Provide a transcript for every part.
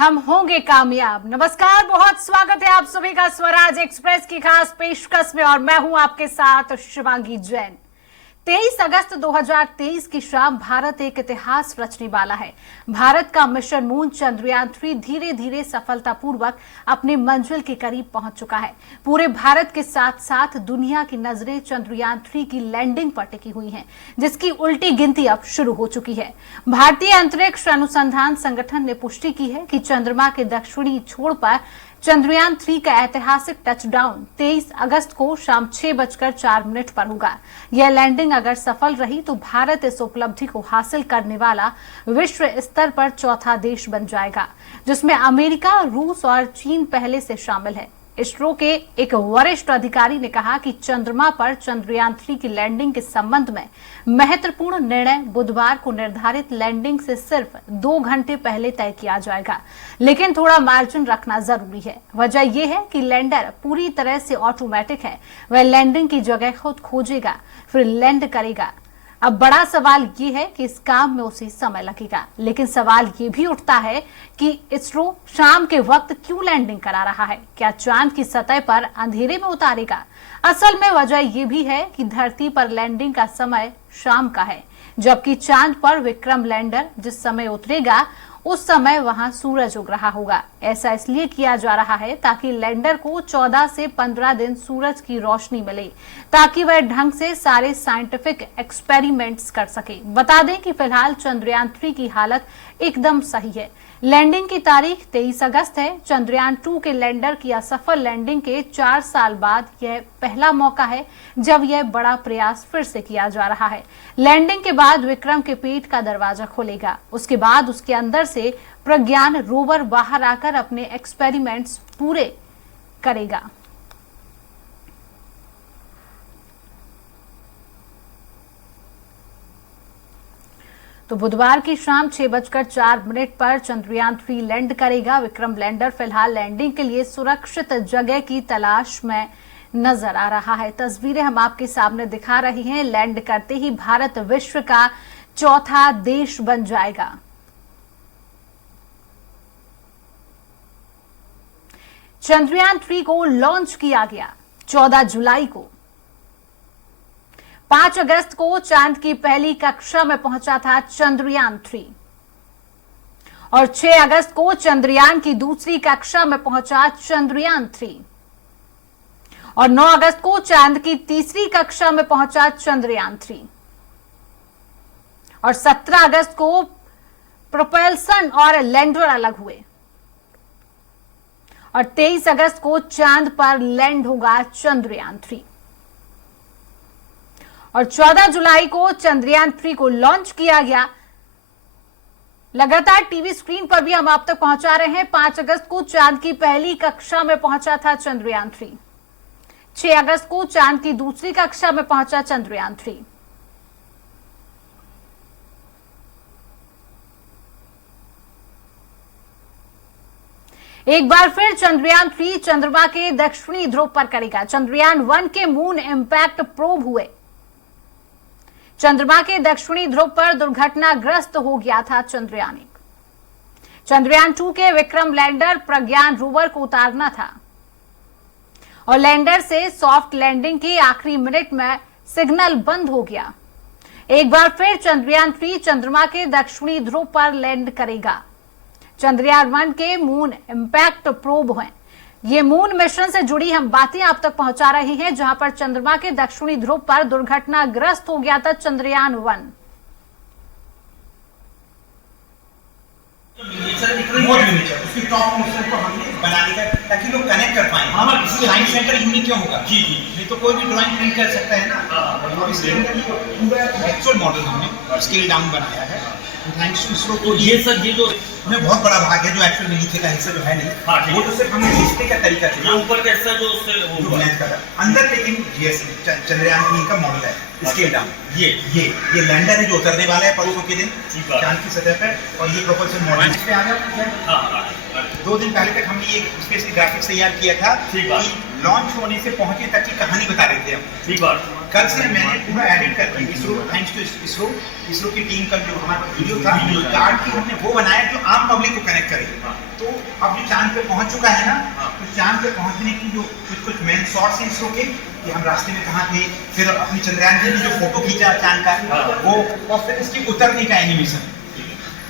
हम होंगे कामयाब। नमस्कार, बहुत स्वागत है आप सभी का स्वराज एक्सप्रेस की खास पेशकश में और मैं हूं आपके साथ शिवांगी जैन। 23 अगस्त 2023 की शाम भारत एक इतिहास रचने वाला है। भारत का मिशन मून चंद्रयान 3 धीरे धीरे सफलतापूर्वक अपने मंजिल के करीब पहुंच चुका है। पूरे भारत के साथ साथ दुनिया की नजरें चंद्रयान 3 की लैंडिंग पर टिकी हुई हैं, जिसकी उल्टी गिनती अब शुरू हो चुकी है। भारतीय अंतरिक्ष अनुसंधान संगठन ने पुष्टि की है कि चंद्रमा के दक्षिणी छोर पर चंद्रयान 3 का ऐतिहासिक टचडाउन 23 अगस्त को शाम 6:04 पर होगा। यह लैंडिंग अगर सफल रही तो भारत इस उपलब्धि को हासिल करने वाला विश्व स्तर पर चौथा देश बन जाएगा, जिसमें अमेरिका, रूस और चीन पहले से शामिल है। इसरो के एक वरिष्ठ अधिकारी ने कहा कि चंद्रमा पर चंद्रयान 3 की लैंडिंग के संबंध में महत्वपूर्ण निर्णय बुधवार को निर्धारित लैंडिंग से सिर्फ 2 घंटे पहले तय किया जाएगा, लेकिन थोड़ा मार्जिन रखना जरूरी है। वजह यह है कि लैंडर पूरी तरह से ऑटोमेटिक है। वह लैंडिंग की जगह खुद खोजेगा, फिर लैंड करेगा। अब बड़ा सवाल ये है कि इस काम में उसे समय लगेगा, लेकिन सवाल ये भी उठता है कि इसरो शाम के वक्त क्यों लैंडिंग करा रहा है? क्या चांद की सतह पर अंधेरे में उतारेगा? असल में वजह ये भी है कि धरती पर लैंडिंग का समय शाम का है, जबकि चांद पर विक्रम लैंडर जिस समय उतरेगा उस समय वहां सूरज उग रहा होगा। ऐसा इसलिए किया जा रहा है ताकि लैंडर को 14 से 15 दिन सूरज की रोशनी मिले, ताकि वह ढंग से सारे साइंटिफिक एक्सपेरिमेंट्स कर सके। बता दें कि फिलहाल चंद्रयान 3 की हालत एकदम सही है। लैंडिंग की तारीख 23 अगस्त है। चंद्रयान 2 के लैंडर की असफल लैंडिंग के 4 साल बाद यह पहला मौका है जब यह बड़ा प्रयास फिर से किया जा रहा है। लैंडिंग के बाद विक्रम के पेट का दरवाजा खुलेगा। उसके बाद उसके अंदर से प्रज्ञान रोवर बाहर आकर अपने एक्सपेरिमेंट्स पूरे करेगा। तो बुधवार की शाम 6:04 पर चंद्रयान 3 लैंड करेगा। विक्रम लैंडर फिलहाल लैंडिंग के लिए सुरक्षित जगह की तलाश में नजर आ रहा है। तस्वीरें हम आपके सामने दिखा रहे हैं। लैंड करते ही भारत विश्व का चौथा देश बन जाएगा। चंद्रयान 3 को लॉन्च किया गया 14 जुलाई को। 5 अगस्त को चांद की पहली कक्षा में पहुंचा था चंद्रयान 3 और 6 अगस्त को चंद्रयान की दूसरी कक्षा में पहुंचा चंद्रयान 3 और 9 अगस्त को चांद की तीसरी कक्षा में पहुंचा चंद्रयान 3 और 17 अगस्त को प्रोपल्सन और लैंडर अलग हुए और 23 अगस्त को चांद पर लैंड होगा चंद्रयान 3 और 14 जुलाई को चंद्रयान 3 को लॉन्च किया गया। लगातार टीवी स्क्रीन पर भी हम आप तक पहुंचा रहे हैं। 5 अगस्त को चांद की पहली कक्षा में पहुंचा था चंद्रयान 3। 6 अगस्त को चांद की दूसरी कक्षा में पहुंचा चंद्रयान 3। एक बार फिर चंद्रयान 3 चंद्रमा के दक्षिणी ध्रुव पर करेगा। चंद्रयान 1 के मून इंपैक्ट प्रोब हुए। चंद्रमा के दक्षिणी ध्रुव पर दुर्घटनाग्रस्त हो गया था चंद्रयान 1। चंद्रयान 2 के विक्रम लैंडर प्रज्ञान रोवर को उतारना था और लैंडर से सॉफ्ट लैंडिंग के आखिरी मिनट में सिग्नल बंद हो गया। एक बार फिर चंद्रयान 3 चंद्रमा के दक्षिणी ध्रुव पर लैंड करेगा। चंद्रयान 1 के मून इंपैक्ट प्रोब हैं। ये मून मिशन से जुड़ी हम बातें आप तक पहुंचा रहे हैं, जहां पर चंद्रमा के दक्षिणी ध्रुव पर दुर्घटनाग्रस्त हो गया था चंद्रयान 1। उसकी टॉप मोशन को हमने बनाने का ताकि लोग कनेक्ट कर पाएं। हमारा साइंस सेंटर यूनिक क्यों होगा? जी जी, नहीं तो कोई भी ड्राइंग प्रिंट कर सकता है ना। और इसके अंदर पूरा एक्चुअल मॉडल हमने स्केल डाउन बनाया है। थैंक्स टू इसरो को ये जो हमें बहुत बड़ा भाग है जो एक्चुअल नीचे का हिस्सा जो है नहीं, वो तो सिर्फ हमें डिस्प्ले का तरीका चाहिए। ऊपर का हिस्सा जो उससे वो मैच कर रहा है अंदर, लेकिन चंद्रयान 3 का मॉडल है स्केल डाउन। ये लैंडर है जो उतरने वाला है परसों के दिन चांद की सतह पर, और ये प्रोपल्सन मॉडल पे आ गया। 2 दिन पहले तक हमने ये स्पेशल ग्राफिक्स तैयार किया था कि लॉन्च होने से पहुंचे तक की कहानी बता रहे थे हम। कल से मैंने पूरा एडिट करके इसरो, थैंक्स टू इसरो की टीम का जो हमारा वीडियो था, कार्ड की हमने वो बनाया जो आम पब्लिक को कनेक्ट करे। तो अब जो चांद पे पहुंच चुका है ना, तो चांद पे पहुंचने की जो कुछ मेन शॉट्स हैं इसरो के, कि हम रास्ते में कहाँ थे, फिर अपनी चंद्रयान जी ने जो फोटो खींचा चांद का वो, और फिर इसकी उतरने का एनिमेशन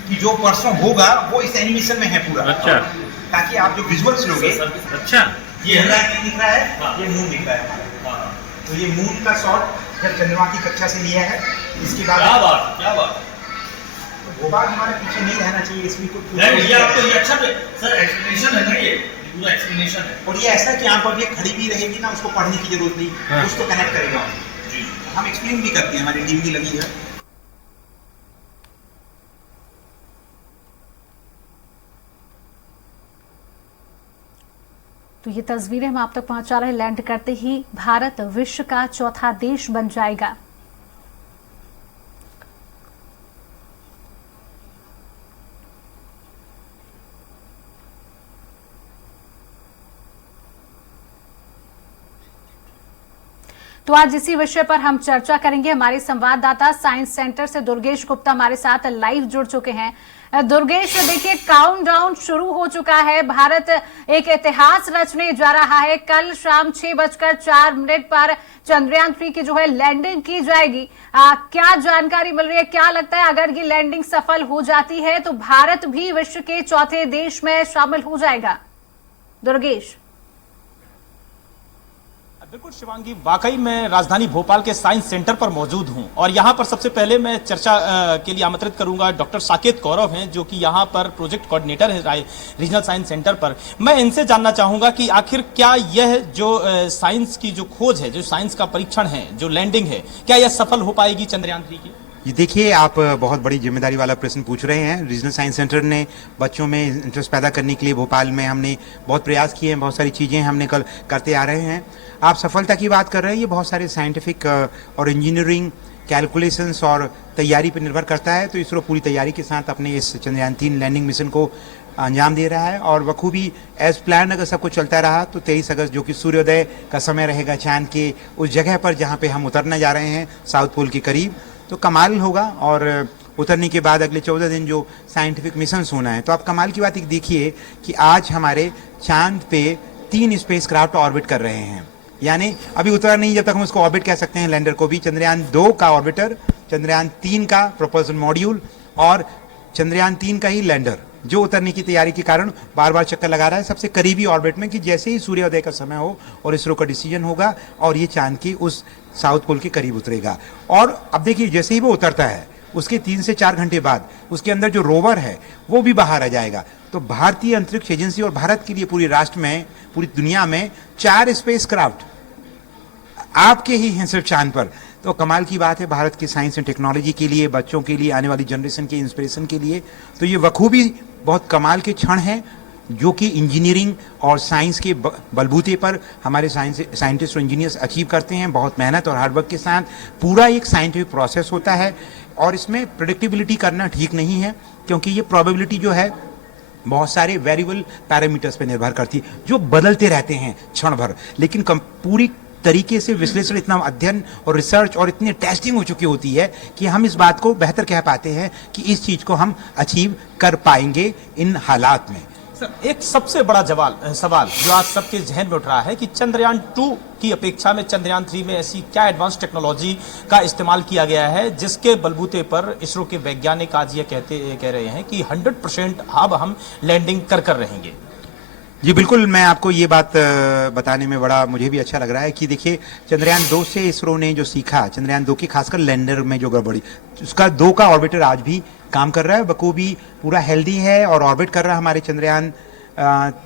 कि जो परसों होगा वो इस एनिमेशन में है पूरा। अच्छा, ताकि आप जो विजुअल्स लोगे, अच्छा, ये दिख रहा है, ये मून दिख रहा है हमारा। तो ये मून का शॉट जब चंद्रमा की कक्षा से लिया है। इसके बाद क्या बात वो बात हमारे पीछे नहीं रहना चाहिए, इसमें ये आपको ये अच्छा सर एक्सप्लेनेशन है ना, ये पूरा एक्सप्लेनेशन है। और ये ऐसा कि आम पब्लिक खड़ी भी रहेगी ना, उसको पढ़ने की जरूरत नहीं, कुछ तो कनेक्ट करेगा। जी, हम एक्सप्लेन भी करते हैं, हमारी टीम भी लगी है। तो ये तस्वीरें हम आप तक पहुंचा रहे हैं। लैंड करते ही भारत विश्व का चौथा देश बन जाएगा। तो आज इसी विषय पर हम चर्चा करेंगे। हमारे संवाददाता साइंस सेंटर से दुर्गेश गुप्ता हमारे साथ लाइव जुड़ चुके हैं। दुर्गेश, देखिए काउंटडाउन शुरू हो चुका है। भारत एक इतिहास रचने जा रहा है। कल शाम 6:04 पर चंद्रयान 3 की जो है लैंडिंग की जाएगी। क्या जानकारी मिल रही है? क्या लगता है अगर ये लैंडिंग सफल हो जाती है तो भारत भी विश्व के चौथे देश में शामिल हो जाएगा? दुर्गेश। बिल्कुल शिवांगी, वाकई मैं राजधानी भोपाल के साइंस सेंटर पर मौजूद हूं और यहां पर सबसे पहले मैं चर्चा के लिए आमंत्रित करूंगा डॉक्टर साकेत कौरव हैं, जो कि यहां पर प्रोजेक्ट कोऑर्डिनेटर हैं रीजनल साइंस सेंटर पर। मैं इनसे जानना चाहूंगा कि आखिर क्या यह जो साइंस की जो खोज है, जो साइंस का परीक्षण है, जो लैंडिंग है, क्या यह सफल हो पाएगी चंद्रयान 3 की? ये देखिए, आप बहुत बड़ी जिम्मेदारी वाला प्रश्न पूछ रहे हैं। रीजनल साइंस सेंटर ने बच्चों में इंटरेस्ट पैदा करने के लिए भोपाल में हमने बहुत प्रयास किए हैं, बहुत सारी चीज़ें हमने कल करते आ रहे हैं। आप सफलता की बात कर रहे हैं, ये बहुत सारे साइंटिफिक और इंजीनियरिंग कैलकुलेशंस और तैयारी पर निर्भर करता है। तो इसरो पूरी तैयारी के साथ अपने इस चंद्रयान 3 लैंडिंग मिशन को अंजाम दे रहा है और बखूबी एज प्लान अगर सब कुछ चलता रहा तो 23 अगस्त, जो कि सूर्योदय का समय रहेगा चांद के उस जगह पर जहाँ पे हम उतरने जा रहे हैं, साउथ पोल के करीब, तो कमाल होगा। और उतरने के बाद अगले 14 दिन जो साइंटिफिक मिशन होना है, तो आप कमाल की बात एक देखिए कि आज हमारे चांद पे 3 स्पेसक्राफ्ट ऑर्बिट कर रहे हैं। यानी अभी उतरा नहीं, जब तक हम उसको ऑर्बिट कह सकते हैं लैंडर को भी। चंद्रयान 2 का ऑर्बिटर, चंद्रयान 3 का प्रोपल्सन मॉड्यूल और चंद्रयान 3 का ही लैंडर, जो उतरने की तैयारी के कारण बार बार चक्कर लगा रहा है सबसे करीबी ऑर्बिट में, कि जैसे ही सूर्योदय का समय हो और इसरो का डिसीजन होगा और ये चांद की उस साउथ पोल के करीब उतरेगा। और अब देखिए, जैसे ही वो उतरता है उसके 3 से 4 घंटे बाद उसके अंदर जो रोवर है वो भी बाहर आ जाएगा। तो भारतीय अंतरिक्ष एजेंसी और भारत के लिए पूरे राष्ट्र में, पूरी दुनिया में 4 स्पेसक्राफ्ट आपके ही हैं सिर्फ चांद पर। तो कमाल की बात है भारत की साइंस एंड टेक्नोलॉजी के लिए, बच्चों के लिए, आने वाली जनरेशन के इंस्पिरेशन के लिए। तो ये बखूबी बहुत कमाल के क्षण हैं जो कि इंजीनियरिंग और साइंस के बलबूते पर हमारे साइंटिस्ट और इंजीनियर्स अचीव करते हैं। बहुत मेहनत और हार्डवर्क के साथ पूरा एक साइंटिफिक प्रोसेस होता है और इसमें प्रेडिक्टेबिलिटी करना ठीक नहीं है, क्योंकि ये प्रोबेबिलिटी जो है बहुत सारे वेरिएबल पैरामीटर्स पे निर्भर करती है जो बदलते रहते हैं क्षण भर। लेकिन पूरी तरीके से विश्लेषण, इतना अध्ययन और रिसर्च और इतनी टेस्टिंग हो चुकी होती है कि हम इस बात को बेहतर कह पाते हैं कि इस चीज को हम अचीव कर पाएंगे इन हालात में। सर, एक सबसे बड़ा सवाल जो आज सबके जहन में उठ रहा है कि चंद्रयान 2 की अपेक्षा में चंद्रयान 3 में ऐसी क्या एडवांस टेक्नोलॉजी का इस्तेमाल किया गया है जिसके बलबूते पर इसरो के वैज्ञानिक आज ये कह रहे हैं कि 100% अब हम लैंडिंग कर रहेंगे? जी बिल्कुल, मैं आपको ये बात बताने में बड़ा मुझे भी अच्छा लग रहा है कि देखिए, चंद्रयान 2 से इसरो ने जो सीखा, चंद्रयान 2 की खासकर लैंडर में जो गड़बड़ी, उसका 2 का ऑर्बिटर आज भी काम कर रहा है, बखूबी पूरा हेल्दी है और ऑर्बिट कर रहा है। हमारे चंद्रयान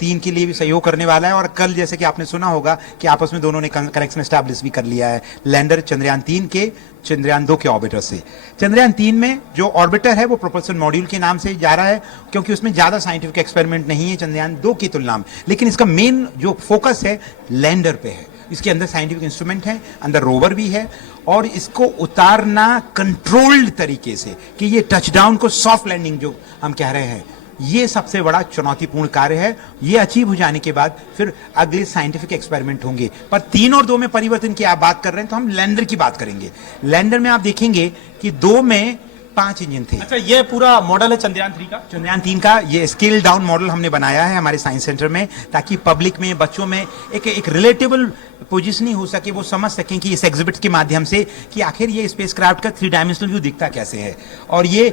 3 के लिए भी सहयोग करने वाला है। और कल जैसे कि आपने सुना होगा कि आपस में दोनों ने कनेक्शन एस्टैब्लिश भी कर लिया है, लैंडर चंद्रयान 3 के चंद्रयान 2 के ऑर्बिटर से। चंद्रयान 3 में जो ऑर्बिटर है वो प्रोपल्सन मॉड्यूल के नाम से जा रहा है, क्योंकि उसमें ज्यादा साइंटिफिक एक्सपेरिमेंट नहीं है चंद्रयान 2 की तुलना में। लेकिन इसका मेन जो फोकस है लैंडर पे है। इसके अंदर साइंटिफिक इंस्ट्रूमेंट है, अंदर रोवर भी है और इसको उतारना कंट्रोल्ड तरीके से, कि ये टचडाउन को सॉफ्ट लैंडिंग जो हम कह रहे हैं ये सबसे बड़ा चुनौतीपूर्ण कार्य है। ये अचीव हो जाने के बाद फिर अगले साइंटिफिक एक्सपेरिमेंट होंगे। पर 3 और 2 में परिवर्तन की आप बात कर रहे हैं तो हम लैंडर की बात करेंगे। लैंडर में आप देखेंगे कि 2 में 5 इंजन थे। अच्छा, ये पूरा मॉडल है चंद्रयान 3 का? चंद्रयान 3 का ये स्केल डाउन मॉडल हमने बनाया है हमारे साइंस सेंटर में, ताकि पब्लिक में, बच्चों में एक रिलेटेबल पोजीशनिंग हो सके, वो समझ सकें कि इस एग्जिबिट के माध्यम से कि आखिर ये स्पेसक्राफ्ट का 3 डायमेंशनल व्यू दिखता कैसे है। और ये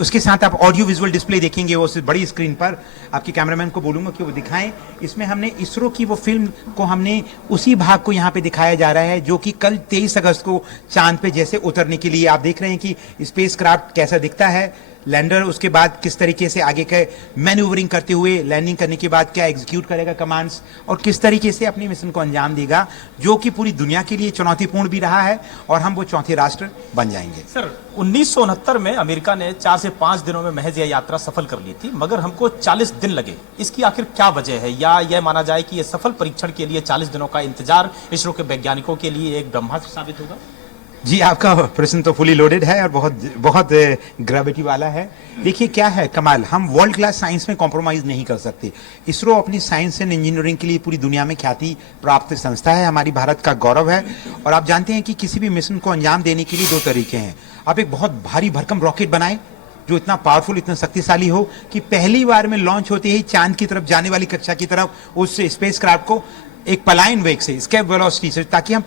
उसके साथ आप ऑडियो विजुअल डिस्प्ले देखेंगे वो बड़ी स्क्रीन पर। आपके कैमरामैन को बोलूंगा कि वो दिखाएं। इसमें हमने इसरो की वो फिल्म को हमने उसी भाग को यहाँ पे दिखाया जा रहा है जो कि कल 23 अगस्त को चांद पे जैसे उतरने के लिए आप देख रहे हैं कि स्पेसक्राफ्ट कैसा दिखता है, लैंडर उसके बाद किस तरीके से आगे के मैन्यूवरिंग करते हुए लैंडिंग करने के बाद क्या एग्जीक्यूट करेगा कमांड्स, और किस तरीके से अपने मिशन को अंजाम देगा, जो कि पूरी दुनिया के लिए चुनौतीपूर्ण भी रहा है और हम वो चौथे राष्ट्र बन जाएंगे। सर, 1969 में अमेरिका ने 4 से 5 दिनों में महज यह यात्रा सफल कर ली थी, मगर हमको 40 दिन लगे। इसकी आखिर क्या वजह है, या यह माना जाए कि यह सफल परीक्षण के लिए 40 दिनों का इंतजार इसरो के वैज्ञानिकों के लिए एक ब्रह्मास्त्र साबित होगा? जी, आपका प्रश्न तो फुली लोडेड है और बहुत ग्रेविटी वाला है। देखिए क्या है कमाल, हम वर्ल्ड क्लास साइंस में कॉम्प्रोमाइज नहीं कर सकते। इसरो अपनी साइंस एंड इंजीनियरिंग के लिए पूरी दुनिया में ख्याति प्राप्त संस्था है, हमारी भारत का गौरव है। और आप जानते हैं कि किसी भी मिशन को अंजाम देने के लिए 2 तरीके हैं। आप एक बहुत भारी भरकम रॉकेट बनाएं जो इतना पावरफुल, इतना शक्तिशाली हो कि पहली बार में लॉन्च होते ही चांद की तरफ जाने वाली कक्षा की तरफ उस स्पेसक्राफ्ट को एक पलायन वेग से, एस्केप वेलोसिटी से, ताकि हम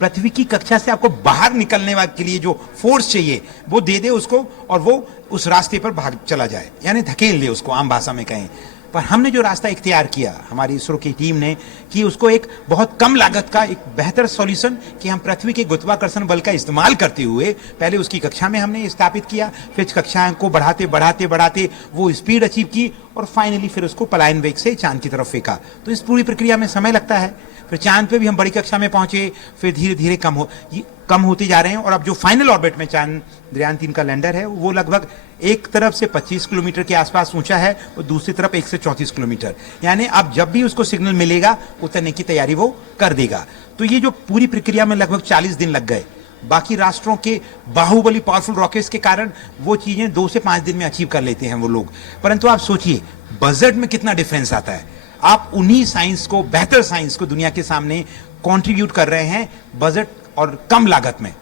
पृथ्वी की कक्षा से आपको बाहर निकलने के लिए जो फोर्स चाहिए वो दे दे उसको, और वो उस रास्ते पर भाग चला जाए, यानी धकेल दे उसको, आम भाषा में कहें। पर हमने जो रास्ता इख्तियार किया हमारी इसरो की टीम ने, कि उसको एक बहुत कम लागत का एक बेहतर सॉल्यूशन कि हम पृथ्वी के गुरुत्वाकर्षण बल का इस्तेमाल करते हुए पहले उसकी कक्षा में हमने स्थापित किया, फिर कक्षाएं को बढ़ाते बढ़ाते बढ़ाते वो स्पीड अचीव की और फाइनली फिर उसको पलायन वेग से चांद की तरफ फेंका। तो इस पूरी प्रक्रिया में समय लगता है। फिर चांद पे भी हम बड़ी कक्षा में पहुंचे, फिर धीरे धीरे कम होते जा रहे हैं। और अब जो फाइनल ऑर्बिट में चंद्रयान 3 का लैंडर है वो लगभग एक तरफ से 25 किलोमीटर के आसपास ऊंचा है और दूसरी तरफ 1 से 34 किलोमीटर, यानी अब जब भी उसको सिग्नल मिलेगा उतरने की तैयारी वो कर देगा। तो ये जो पूरी प्रक्रिया में लगभग 40 दिन लग गए। बाकी राष्ट्रों के बाहुबली पावरफुल रॉकेट्स के कारण वो चीजें 2 से 5 दिन में अचीव कर लेते हैं वो लोग। परंतु आप सोचिए बजट में कितना डिफरेंस आता है। आप उन्हीं साइंस को, बेहतर साइंस को दुनिया के सामने कंट्रीब्यूट कर रहे हैं बजट और कम लागत में।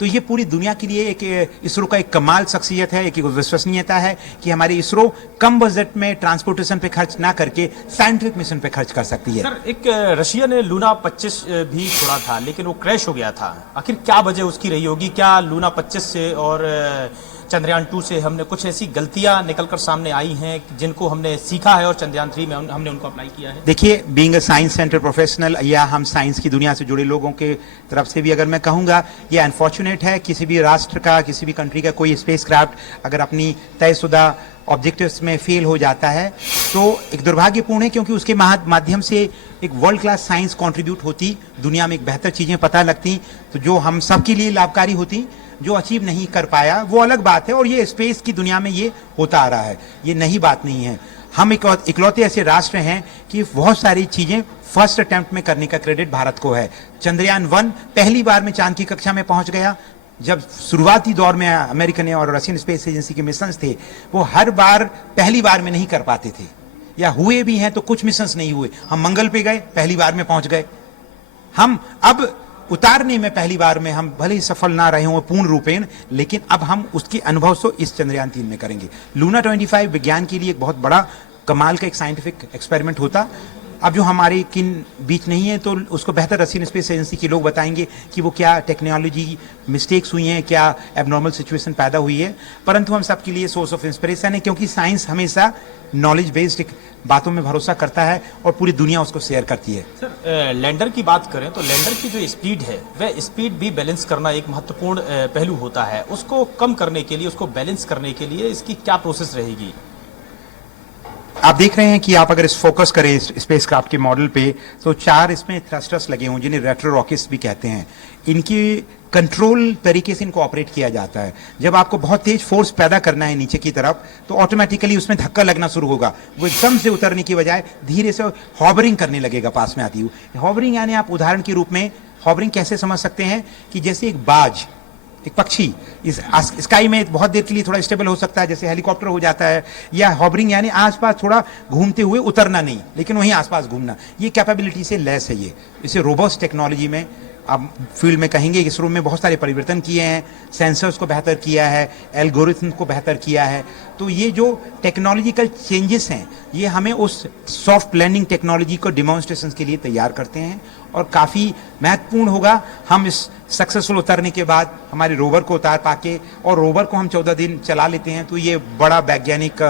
तो ये पूरी दुनिया के लिए एक इसरो का एक कमाल शख्सियत है, एक विश्वसनीयता है कि हमारी इसरो कम बजट में ट्रांसपोर्टेशन पे खर्च ना करके साइंटिफिक मिशन पे खर्च कर सकती है। सर, एक रशिया ने लूना 25 भी छोड़ा था लेकिन वो क्रैश हो गया था। आखिर क्या वजह उसकी रही होगी? क्या लूना 25 से और चंद्रयान 2 से हमने कुछ ऐसी गलतियां निकलकर सामने आई हैं जिनको हमने सीखा है और चंद्रयान 3 में हमने उनको अप्लाई किया है? देखिए, being a science centre professional या हम साइंस की दुनिया से जुड़े लोगों के तरफ से भी अगर मैं कहूँगा, ये अनफॉर्चुनेट है किसी भी राष्ट्र का, किसी भी कंट्री का कोई स्पेसक्राफ्ट अगर अपनी तयशुदा ऑब्जेक्टिव्स में फेल हो जाता है तो एक दुर्भाग्यपूर्ण है, क्योंकि उसके माध्यम से एक वर्ल्ड क्लास साइंस कंट्रीब्यूट होती, दुनिया में एक बेहतर चीजें पता लगती, तो जो हम सबके लिए लाभकारी होती। जो अचीव नहीं कर पाया वो अलग बात है, और ये स्पेस की दुनिया में ये होता आ रहा है, ये नई बात नहीं है। हम इकलौते ऐसे राष्ट्र हैं कि बहुत सारी चीजें फर्स्ट अटेम्प्ट में करने का क्रेडिट भारत को है। चंद्रयान 1 पहली बार में चांद की कक्षा में पहुंच गया। जब शुरुआती दौर में अमेरिकन और रशियन स्पेस एजेंसी के मिशंस थे वो हर बार पहली बार में नहीं कर पाते थे, या हुए भी हैं तो कुछ मिशंस नहीं हुए। हम मंगल पे गए, पहली बार में पहुंच गए। हम अब उतारने में पहली बार में हम भले ही सफल ना रहे हों पूर्ण रूपेण, लेकिन अब हम उसके अनुभव से इस चंद्रयान 3 में करेंगे। लूना 25 विज्ञान के लिए एक बहुत बड़ा कमाल का एक साइंटिफिक एक्सपेरिमेंट होता। अब जो हमारे किन बीच नहीं है तो उसको बेहतर रशियन स्पेस एजेंसी के लोग बताएंगे कि वो क्या टेक्नोलॉजी मिस्टेक्स हुई हैं, क्या एबनॉर्मल सिचुएशन पैदा हुई है। परंतु हम सबके लिए सोर्स ऑफ इंस्पिरेशन है, क्योंकि साइंस हमेशा नॉलेज बेस्ड बातों में भरोसा करता है और पूरी दुनिया उसको शेयर करती है। सर, लैंडर की बात करें तो लैंडर की जो स्पीड है वह स्पीड भी बैलेंस करना एक महत्वपूर्ण पहलू होता है। उसको कम करने के लिए, उसको बैलेंस करने के लिए इसकी क्या प्रोसेस रहेगी? आप देख रहे हैं कि आप अगर इस फोकस करें स्पेसक्राफ्ट के मॉडल पे तो 4 इसमें थ्रस्टर्स लगे हुए जिन्हें रेट्रो रॉकेट्स भी कहते हैं। इनकी कंट्रोल तरीके से इनको ऑपरेट किया जाता है। जब आपको बहुत तेज फोर्स पैदा करना है नीचे की तरफ तो ऑटोमेटिकली उसमें धक्का लगना शुरू होगा। वो एकदम से उतरने की बजाय धीरे से हॉवरिंग करने लगेगा पास में आती हुई। हॉवरिंग यानी आप उदाहरण के रूप में हॉवरिंग कैसे समझ सकते हैं कि जैसे एक बाज एक पक्षी इस स्काई में बहुत देर के लिए थोड़ा स्टेबल हो सकता है, जैसे हेलीकॉप्टर हो जाता है, या हॉबरिंग यानी आसपास थोड़ा घूमते हुए उतरना नहीं, लेकिन वहीं आसपास घूमना, ये कैपेबिलिटी से लेस है। ये इसे रोबोस्ट टेक्नोलॉजी में आप फील्ड में कहेंगे, इसरो में बहुत सारे परिवर्तन किए हैं, सेंसर्स को बेहतर किया है, एल्गोरिथम को बेहतर किया है। तो ये जो टेक्नोलॉजिकल चेंजेस हैं, ये हमें उस सॉफ्ट लैंडिंग टेक्नोलॉजी को डिमॉन्स्ट्रेशन के लिए तैयार करते हैं, और काफ़ी महत्वपूर्ण होगा हम इस सक्सेसफुल उतरने के बाद हमारे रोवर को उतार पाके, और रोवर को हम 14 दिन चला लेते हैं, तो ये बड़ा वैज्ञानिक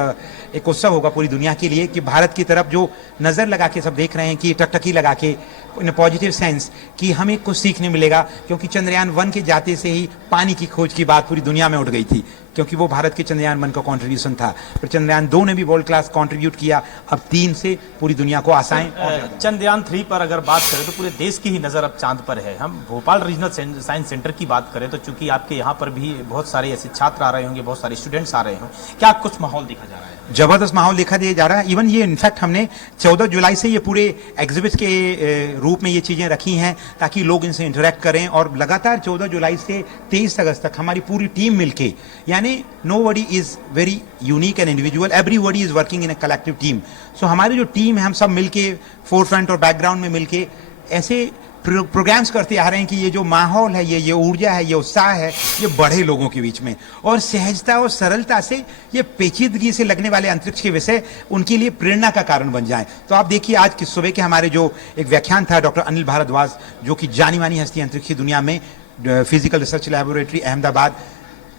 एक उत्सव होगा पूरी दुनिया के लिए कि भारत की तरफ जो नज़र लगा के सब देख रहे हैं कि टकटकी लगा के इन पॉजिटिव सेंस कि हमें कुछ सीखने मिलेगा। क्योंकि चंद्रयान 1 के जाते से ही पानी की खोज की बात पूरी दुनिया में उठ गई थी, क्योंकि वो भारत के चंद्रयान 1 का कंट्रीब्यूशन था। फिर चंद्रयान 2 ने भी वर्ल्ड क्लास कंट्रीब्यूट किया, अब 3 से पूरी दुनिया को आशाएं। चंद्रयान 3 पर अगर बात करें तो पूरे देश की ही नज़र अब चांद पर है। हम भोपाल रीजनल साइंस सेंटर की बात करें तो चूंकि आपके यहाँ पर भी बहुत सारे ऐसे छात्र आ रहे होंगे, बहुत सारे स्टूडेंट्स आ रहे हों, क्या कुछ माहौल देखा जा रहा है? जबरदस्त माहौल देखा दिया जा रहा है। इवन ये इनफैक्ट हमने 14 जुलाई से ये पूरे एग्जिबिट के रूप में ये चीज़ें रखी हैं ताकि लोग इनसे इंटरेक्ट करें, और लगातार 14 जुलाई से 23 अगस्त तक हमारी पूरी टीम मिलके, यानी nobody is very unique and individual, everybody is working in a collective team. सो हमारी जो टीम है, हम सब मिलके फोर फ्रंट और बैकग्राउंड में मिलके ऐसे प्रोग्राम्स करते आ रहे हैं कि ये जो माहौल है, ये ऊर्जा है, ये उत्साह है, ये बढ़े लोगों के बीच में, और सहजता और सरलता से ये पेचीदगी से लगने वाले अंतरिक्ष के विषय उनके लिए प्रेरणा का कारण बन जाएं। तो आप देखिए आज की सुबह के हमारे जो एक व्याख्यान था, डॉक्टर अनिल भारद्वाज जो कि जानी मानी हस्ती अंतरिक्ष दुनिया में, फिजिकल रिसर्च लैबोरेटरी अहमदाबाद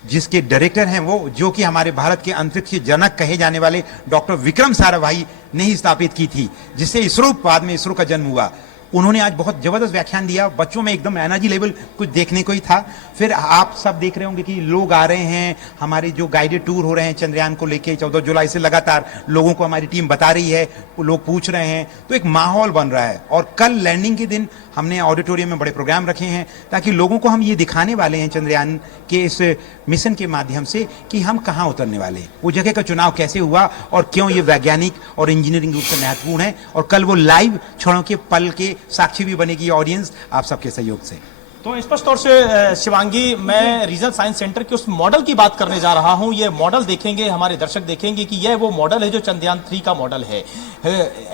जिसके डायरेक्टर हैं, वो जो कि हमारे भारत के अंतरिक्ष जनक कहे जाने वाले डॉक्टर विक्रम साराभाई ने ही स्थापित की थी, जिससे इसरो बाद में इसरो का जन्म हुआ। उन्होंने आज बहुत जबरदस्त व्याख्यान दिया, बच्चों में एकदम एनर्जी लेवल कुछ देखने को ही था। फिर आप सब देख रहे होंगे कि लोग आ रहे हैं, हमारे जो गाइडेड टूर हो रहे हैं चंद्रयान को लेके 14 जुलाई से लगातार लोगों को हमारी टीम बता रही है, वो लोग पूछ रहे हैं, तो एक माहौल बन रहा है। और कल लैंडिंग के दिन हमने ऑडिटोरियम में बड़े प्रोग्राम रखे हैं ताकि लोगों को हम ये दिखाने वाले हैं चंद्रयान के इस मिशन के माध्यम से कि हम कहाँ उतरने वाले हैं, वो जगह का चुनाव कैसे हुआ और क्यों ये वैज्ञानिक और इंजीनियरिंग रूप से महत्वपूर्ण है। और कल वो लाइव क्षणों के पल के साक्षी भी बनेगी ऑडियंस आप सबके सहयोग से। तो स्पष्ट तौर से शिवांगी, मैं रीजनल साइंस सेंटर के उस मॉडल की बात करने जा रहा हूं। ये मॉडल देखेंगे, हमारे दर्शक देखेंगे कि यह वो मॉडल है जो चंद्रयान 3 का मॉडल है।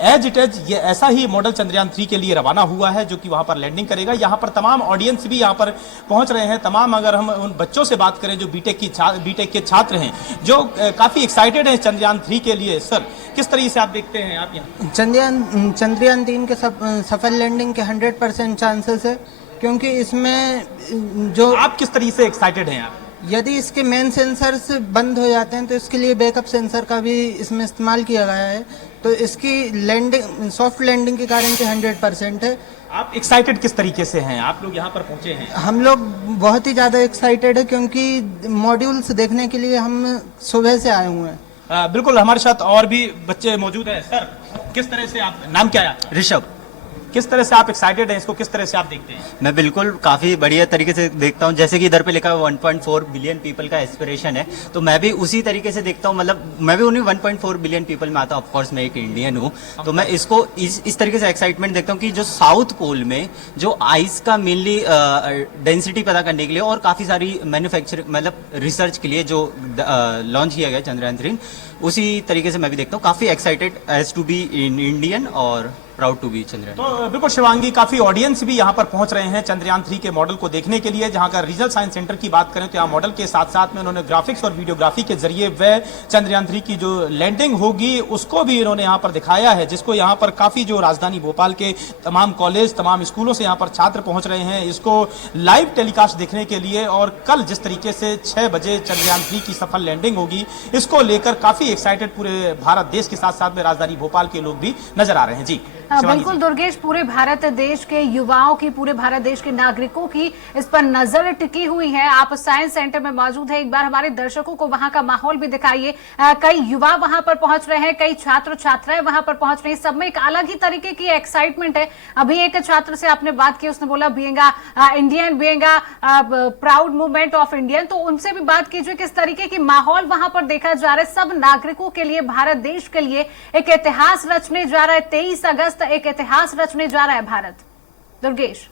एज इट इज ये ऐसा ही मॉडल चंद्रयान 3 के लिए रवाना हुआ है जो कि वहां पर लैंडिंग करेगा। यहाँ पर तमाम ऑडियंस भी यहाँ पर पहुंच रहे हैं। तमाम, अगर हम उन बच्चों से बात करें जो बीटेक के छात्र हैं, जो काफी एक्साइटेड हैं चंद्रयान 3 के लिए, सर किस तरीके से आप देखते हैं आप यहाँ? चंद्रयान 3 के सफल लैंडिंग के 100% चांसेस है, क्योंकि इसमें जो आप किस तरीके से एक्साइटेड हैं आप? यदि इसके मेन सेंसर्स बंद हो जाते हैं तो इसके लिए बैकअप सेंसर का भी इसमें इस्तेमाल किया गया है, तो इसकी लैंडिंग सॉफ्ट लैंडिंग के कारण के 100% है। आप एक्साइटेड किस तरीके से हैं? आप लोग यहाँ पर पहुंचे हैं। हम लोग बहुत ही ज़्यादा एक्साइटेड है, क्योंकि मॉड्यूल्स देखने के लिए हम सुबह से आए हुए हैं। बिल्कुल, हमारे साथ और भी बच्चे मौजूद हैं। सर किस तरह से आप, नाम क्या है आपका? ऋषभ। किस तरह से आप एक्साइटेड हैं, इसको किस तरह से आप देखते हैं? मैं बिल्कुल काफ़ी बढ़िया तरीके से देखता हूँ। जैसे कि इधर पे लिखा है 1.4 बिलियन पीपल का एस्पिरेशन है, तो मैं भी उसी तरीके से देखता हूँ। मतलब मैं भी उन्हीं 1.4 बिलियन पीपल में आता हूँ। ऑफकोर्स मैं एक इंडियन हूँ, तो मैं इसको इस तरीके से एक्साइटमेंट देखता हूँ कि जो साउथ पोल में जो आइस का मेनली डेंसिटी पता करने के लिए और काफ़ी सारी मैन्युफैक्चरिंग मतलब रिसर्च के लिए जो लॉन्च किया गया चंद्रयान 3, उसी तरीके से मैं भी देखता हूँ। काफ़ी excited as to be in Indian और प्राउड टू बी चंद्रयान। तो बिल्कुल शिवांगी, काफी ऑडियंस भी यहाँ पर पहुंच रहे हैं चंद्रयान 3 के मॉडल को देखने के लिए। जहां का रीजनल साइंस सेंटर की बात करें तो यहाँ मॉडल के साथ साथ में उन्होंने ग्राफिक्स और वीडियोग्राफी के जरिए वह चंद्रयान 3 की जो लैंडिंग होगी उसको भी इन्होंने यहाँ पर दिखाया है, जिसको यहाँ पर काफी जो राजधानी भोपाल के तमाम कॉलेज, तमाम स्कूलों से यहाँ पर छात्र पहुंच रहे हैं इसको लाइव टेलीकास्ट देखने के लिए। और कल जिस तरीके से 6 बजे चंद्रयान 3 की सफल लैंडिंग होगी, इसको लेकर काफी एक्साइटेड पूरे भारत देश के साथ साथ में राजधानी भोपाल के लोग भी नजर आ रहे हैं। जी बिल्कुल दुर्गेश, पूरे भारत देश के युवाओं की, पूरे भारत देश के नागरिकों की इस पर नजर टिकी हुई है। आप साइंस सेंटर में मौजूद हैं, एक बार हमारे दर्शकों को वहां का माहौल भी दिखाइए। कई युवा वहां पर पहुंच रहे हैं, कई छात्र छात्राएं वहां पर पहुंच रहे हैं, सब में एक अलग ही तरीके की एक्साइटमेंट है। अभी एक छात्र से आपने बात की, उसने बोला being Indian, being proud movement of Indian, तो उनसे भी बात कीजिए किस तरीके की माहौल वहां पर देखा जा रहा है। सब नागरिकों के लिए, भारत देश के लिए एक इतिहास रचने जा रहा है। 23 अगस्त एक इतिहास रचने जा रहा है भारत। दुर्गेश।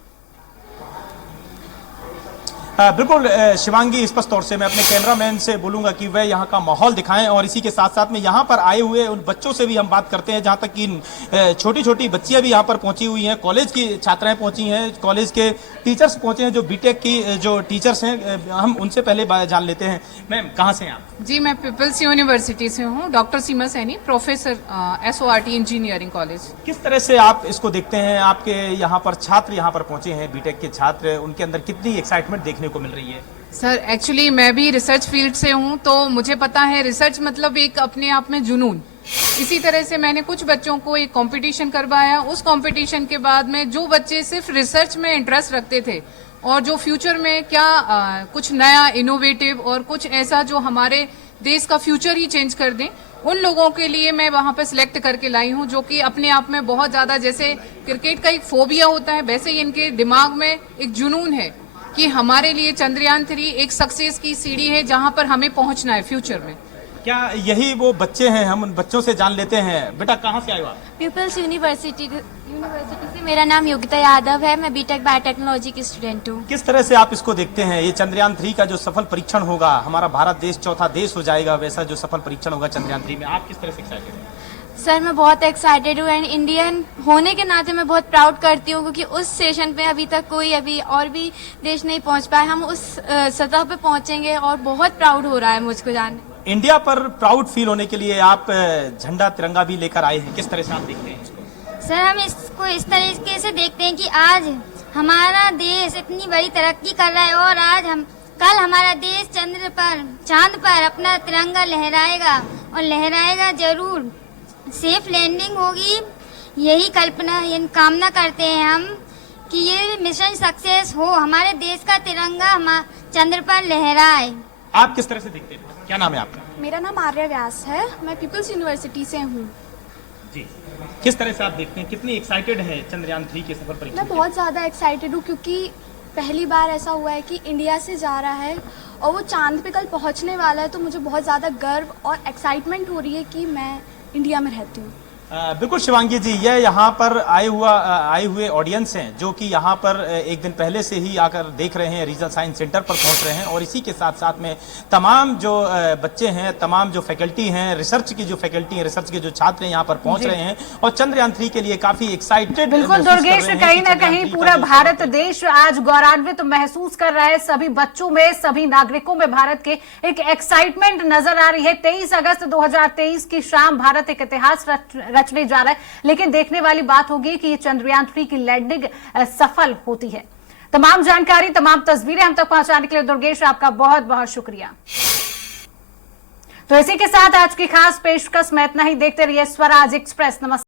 बिल्कुल शिवांगी, स्पष्ट तौर से मैं अपने कैमरामैन से बोलूंगा कि वह यहाँ का माहौल दिखाएं और इसी के साथ साथ में यहाँ पर आए हुए उन बच्चों से भी हम बात करते हैं, जहाँ तक कि छोटी छोटी बच्चियां भी यहाँ पर पहुंची हुई हैं, कॉलेज की छात्राएं पहुंची हैं, कॉलेज के टीचर्स पहुंचे हैं, जो बीटेक की जो टीचर्स हैं, हम उनसे पहले जान लेते हैं। मैम, कहाँ से हैं आप? जी, मैं पीपल्स यूनिवर्सिटी से हूँ, doctor Seema Saini, professor SORT engineering college. किस तरह से आप इसको देखते हैं? आपके यहाँ पर छात्र यहाँ पर पहुंचे हैं, बीटेक के छात्र, उनके अंदर कितनी एक्साइटमेंट देखने को मिल रही है? सर, एक्चुअली मैं भी रिसर्च फील्ड से हूँ, तो मुझे पता है रिसर्च मतलब एक अपने आप में जुनून। इसी तरह से मैंने कुछ बच्चों को एक कंपटीशन करवाया। उस कंपटीशन के बाद में जो बच्चे सिर्फ रिसर्च में इंटरेस्ट रखते थे और जो फ्यूचर में क्या कुछ नया इनोवेटिव और कुछ ऐसा जो हमारे देश का फ्यूचर ही चेंज कर दें, उन लोगों के लिए मैं वहां पे सिलेक्ट करके लाई हूं, जो कि अपने आप में बहुत ज्यादा, जैसे क्रिकेट का एक फोबिया होता है, वैसे ही इनके दिमाग में एक जुनून है कि हमारे लिए चंद्रयान 3 एक सक्सेस की सीढ़ी है जहां पर हमें पहुंचना है फ्यूचर में। क्या यही वो बच्चे हैं? हम उन बच्चों से जान लेते हैं। बेटा, कहाँ से आए हो आप? पीपल्स यूनिवर्सिटी से। मेरा नाम योगिता यादव है, मैं बीटेक बायोटेक्नोलॉजी की स्टूडेंट हूँ। किस तरह से आप इसको देखते हैं? ये चंद्रयान 3 का जो सफल परीक्षण होगा, हमारा भारत देश चौथा देश हो जाएगा, वैसा जो सफल परीक्षण होगा चंद्रयान 3 में, आप किस तरह से एक्साइटेड हैं? सर, मैं बहुत एक्साइटेड हूँ एंड इंडियन होने के नाते मैं बहुत प्राउड करती हूँ, क्योंकि उस सेशन पे अभी तक कोई और भी देश नहीं पहुँच पाए। हम उस सतह पे पहुँचेंगे और बहुत प्राउड हो रहा है मुझको जान। इंडिया पर प्राउड फील होने के लिए आप झंडा तिरंगा भी लेकर आए हैं, किस तरह से आप देखते हैं इसको? सर, हम इसको इस तरीके से देखते हैं कि आज हमारा देश इतनी बड़ी तरक्की कर रहा है और कल हमारा देश चांद पर अपना तिरंगा लहराएगा और लहराएगा जरूर। सेफ लैंडिंग होगी, यही कामना करते हैं हम कि ये मिशन सक्सेस हो, हमारे देश का तिरंगा चंद्र पर लहराए। आप किस तरह से देखते हैं? क्या नाम है आपका? मेरा नाम आर्या व्यास है, मैं पीपल्स यूनिवर्सिटी से हूँ। जी, किस तरह से आप देखते हैं? कितनी एक्साइटेड है चंद्रयान 3 के सफल परीक्षण? मैं बहुत ज़्यादा एक्साइटेड हूँ, क्योंकि पहली बार ऐसा हुआ है कि इंडिया से जा रहा है और वो चांद पे कल पहुँचने वाला है, तो मुझे बहुत ज़्यादा गर्व और एक्साइटमेंट हो रही है कि मैं इंडिया में रहती हूँ। बिल्कुल शिवांगी जी, यह यहाँ पर आए हुए ऑडियंस हैं, जो कि यहाँ पर एक दिन पहले से ही आकर देख रहे हैं, रीजनल साइंस सेंटर पर पहुँच रहे हैं, और इसी के साथ साथ में तमाम जो बच्चे हैं, तमाम जो फैकल्टी हैं, रिसर्च की जो फैकल्टी हैं, रिसर्च के जो छात्र हैं, यहाँ पर पहुँच रहे हैं और चंद्रयान 3 के लिए काफी एक्साइटेड। बिल्कुल दुर्गेश, कहीं ना कहीं पूरा भारत देश आज गौरवान्वित महसूस कर रहा है। सभी बच्चों में, सभी नागरिकों में भारत के एक एक्साइटमेंट नजर आ रही है। 23 अगस्त 2023 की शाम भारत एक इतिहास रचने जा रहा है, लेकिन देखने वाली बात होगी कि ये चंद्रयान 3 की लैंडिंग सफल होती है। तमाम जानकारी, तमाम तस्वीरें हम तक पहुंचाने के लिए दुर्गेश आपका बहुत बहुत शुक्रिया। तो इसी के साथ आज की खास पेशकश में इतना ही। देखते रहिए स्वराज एक्सप्रेस। नमस्कार।